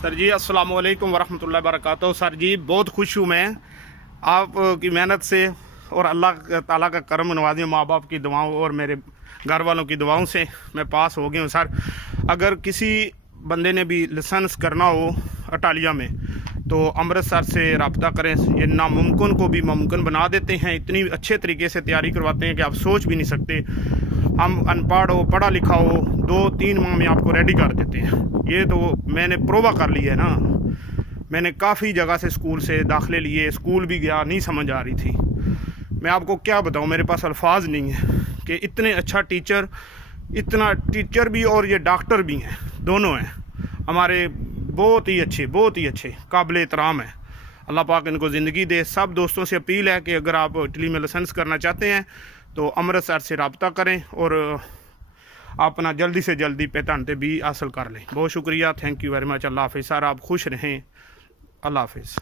Sir जी अस्सलाम वालेकुम वरहमतुल्लाहि वबरकातुहू। सर जी बहुत खुश हूँ मैं आपकी मेहनत से और अल्लाह ताला का करम नवाजी, माँ बाप की दुआओं और मेरे घर वालों की दुआओं से मैं पास हो गया हूँ। सर अगर किसी बंदे ने भी लाइसेंस करना हो अटालिया में तो अमृतसर से रब्ता करें। ये नामुमकिन को भी मुमकिन बना देते हैं, इतनी अच्छे तरीके से तैयारी करवाते हैं कि आप सोच भी नहीं सकते। हम अनपढ़ हो पढ़ा लिखा हो 2-3 माह में आपको रेडी कर देते हैं। ये तो मैंने प्रोवा कर लिया है ना। मैंने काफ़ी जगह से स्कूल से दाखिले लिए, स्कूल भी गया, नहीं समझ आ रही थी। मैं आपको क्या बताऊं, मेरे पास अल्फाज नहीं है कि इतने अच्छा टीचर, इतना टीचर भी और ये डॉक्टर भी हैं, दोनों हैं हमारे, बहुत ही अच्छे काबिल एहतराम है। अल्लाह पाक इनको ज़िंदगी दे। सब दोस्तों से अपील है कि अगर आप इटली में लाइसेंस करना चाहते हैं तो अमृतसर से रब्ता करें और अपना जल्दी से जल्दी पैतानते भी हासिल कर लें। बहुत शुक्रिया, थैंक यू वेरी मच। अल्लाह हाफिज़। सर आप खुश रहें, अल्लाह हाफिज़।